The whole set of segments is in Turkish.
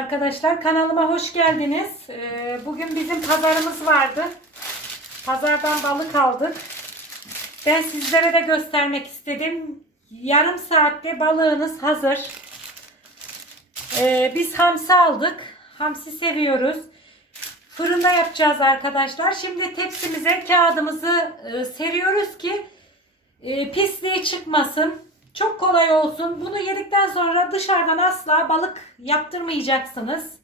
Arkadaşlar kanalıma hoş geldiniz. Ee, Bugün bizim pazarımız vardı. Pazardan balık aldık. Ben sizlere de göstermek istedim. Yarım saatte balığınız hazır. Ee, Biz hamsi aldık. Hamsi seviyoruz. Fırında yapacağız arkadaşlar. Şimdi tepsimize kağıdımızı e, seriyoruz ki e, pisliği çıkmasın. Çok kolay olsun. Bunu yedikten sonra dışarıdan asla balık yaptırmayacaksınız.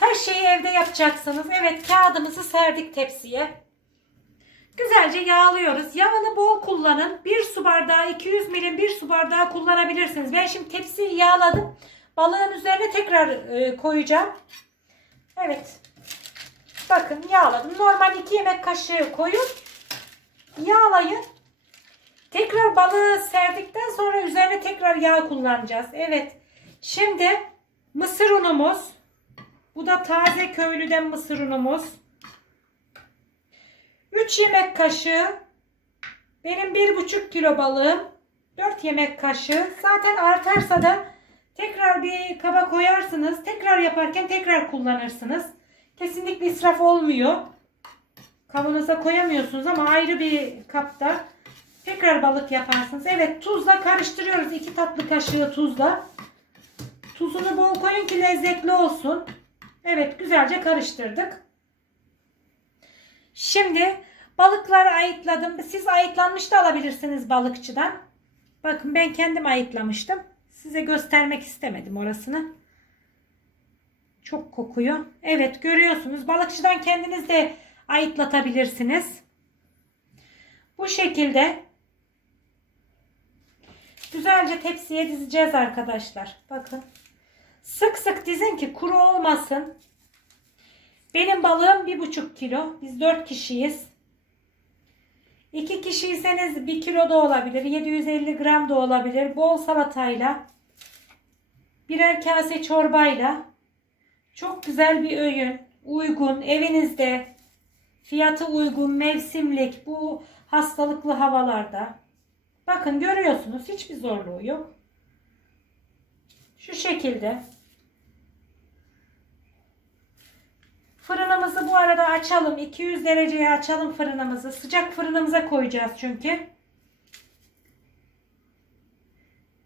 Her şeyi evde yapacaksınız. Evet kağıdımızı serdik tepsiye. Güzelce yağlıyoruz. Yağını bol kullanın. 1 su bardağı 200 milim 1 su bardağı kullanabilirsiniz. Ben şimdi tepsiyi yağladım. Balığın üzerine tekrar e, koyacağım. Evet. Bakın yağladım. Normal 2 yemek kaşığı koyun. Yağlayın. Tekrar balığı serdikten sonra üzerine tekrar yağ kullanacağız. Evet. Şimdi mısır unumuz. Bu da taze köylüden mısır unumuz. 3 yemek kaşığı. Benim 1,5 kilo balığım. 4 yemek kaşığı. Zaten artarsa da tekrar bir kaba koyarsınız. Tekrar yaparken tekrar kullanırsınız. Kesinlikle israf olmuyor. Kavanoza koyamıyorsunuz ama ayrı bir kapta tekrar balık yaparsınız. Evet tuzla karıştırıyoruz. 2 tatlı kaşığı tuzla. Tuzunu bol koyun ki lezzetli olsun. Evet güzelce karıştırdık. Şimdi balıkları ayıkladım. Siz ayıklanmış da alabilirsiniz balıkçıdan. Bakın ben kendim ayıklamıştım. Size göstermek istemedim orasını. Çok kokuyor. Evet görüyorsunuz. Balıkçıdan kendiniz de ayıklatabilirsiniz. Bu şekilde güzelce tepsiye dizeceğiz arkadaşlar. Bakın. Sık sık dizin ki kuru olmasın. Benim balığım bir buçuk kilo. Biz dört kişiyiz. İki kişiyseniz bir kilo da olabilir. 750 gram da olabilir. Bol salatayla. Birer kase çorbayla. Çok güzel bir öğün. Uygun. Evinizde. Fiyatı uygun. Mevsimlik. Bu hastalıklı havalarda. Bakın görüyorsunuz. Hiçbir zorluğu yok. Şu şekilde. Fırınımızı bu arada açalım. 200 dereceye açalım fırınımızı. Sıcak fırınımıza koyacağız çünkü.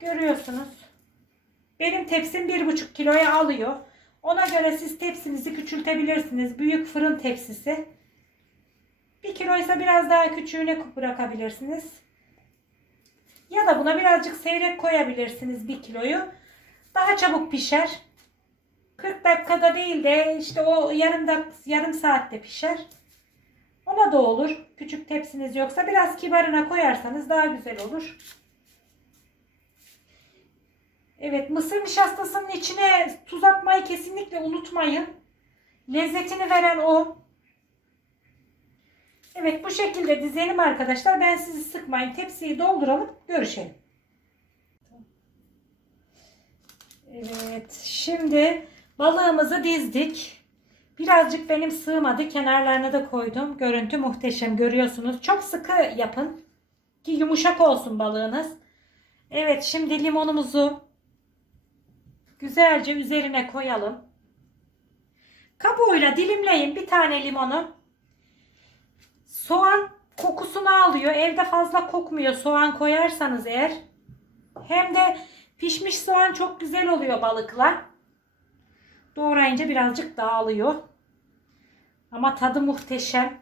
Görüyorsunuz. Benim tepsim 1,5 kiloya alıyor. Ona göre siz tepsinizi küçültebilirsiniz. Büyük fırın tepsisi. 1 kiloysa biraz daha küçüğüne bırakabilirsiniz. Ya da buna birazcık seyrek koyabilirsiniz 1 kiloyu. Daha çabuk pişer. 40 dakikada değil de işte o yarım dak yarım saatte pişer. Ona da olur. Küçük tepsiniz yoksa biraz kibarına koyarsanız daha güzel olur. Evet mısır nişastasının içine tuz atmayı kesinlikle unutmayın. Lezzetini veren o. Evet bu şekilde dizelim arkadaşlar. Ben sizi sıkmayın. Tepsiyi dolduralım. Görüşelim. Evet şimdi balığımızı dizdik. Birazcık benim sığmadı. Kenarlarına da koydum. Görüntü muhteşem görüyorsunuz. Çok sıkı yapın. Ki yumuşak olsun balığınız. Evet şimdi limonumuzu güzelce üzerine koyalım. Kabuğuyla dilimleyin bir tane limonu. Soğan kokusunu alıyor. Evde fazla kokmuyor soğan koyarsanız eğer. Hem de pişmiş soğan çok güzel oluyor balıkla. Doğrayınca birazcık dağılıyor. Ama tadı muhteşem.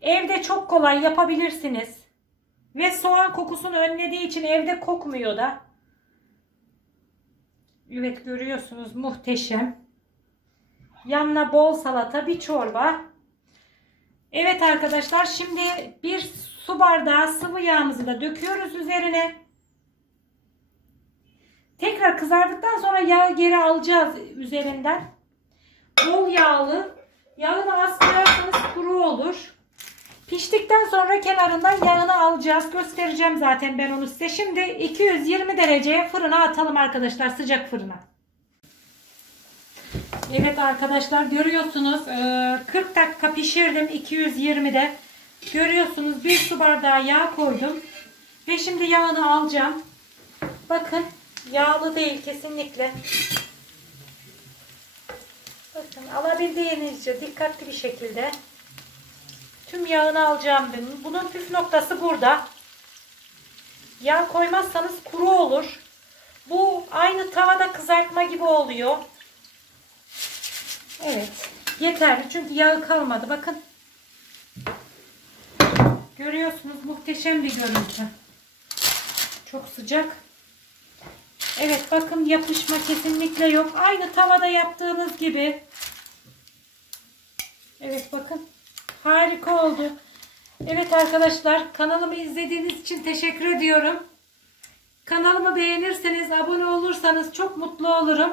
Evde çok kolay yapabilirsiniz. Ve soğan kokusunu önlediği için evde kokmuyor da. Evet görüyorsunuz muhteşem. Yanına bol salata, bir çorba. Evet arkadaşlar şimdi bir su bardağı sıvı yağımızı da döküyoruz üzerine. Tekrar kızardıktan sonra yağı geri alacağız üzerinden. Bol yağlı. Yağını az koyarsanız kuru olur. Piştikten sonra kenarından yağını alacağız. Göstereceğim zaten ben onu size. Şimdi 220 dereceye fırına atalım arkadaşlar. Sıcak fırına. Evet arkadaşlar görüyorsunuz e, 40 dakika pişirdim 220'de. Görüyorsunuz bir su bardağı yağ koydum. Ve şimdi yağını alacağım. Bakın Yağlı değil kesinlikle. Bakın alabildiğinizce dikkatli bir şekilde tüm yağını alacağım ben. Bunun püf noktası burada. Yağ koymazsanız kuru olur. Bu aynı tavada kızartma gibi oluyor. Evet. Yeterli çünkü yağı kalmadı. Bakın. Görüyorsunuz muhteşem bir görüntü. Çok sıcak. Evet bakın yapışma kesinlikle yok. Aynı tavada yaptığınız gibi. Evet bakın. Harika oldu. Evet arkadaşlar kanalımı izlediğiniz için teşekkür ediyorum. Kanalımı beğenirseniz, abone olursanız çok mutlu olurum.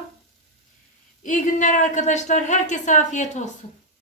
İyi günler arkadaşlar. Herkese afiyet olsun.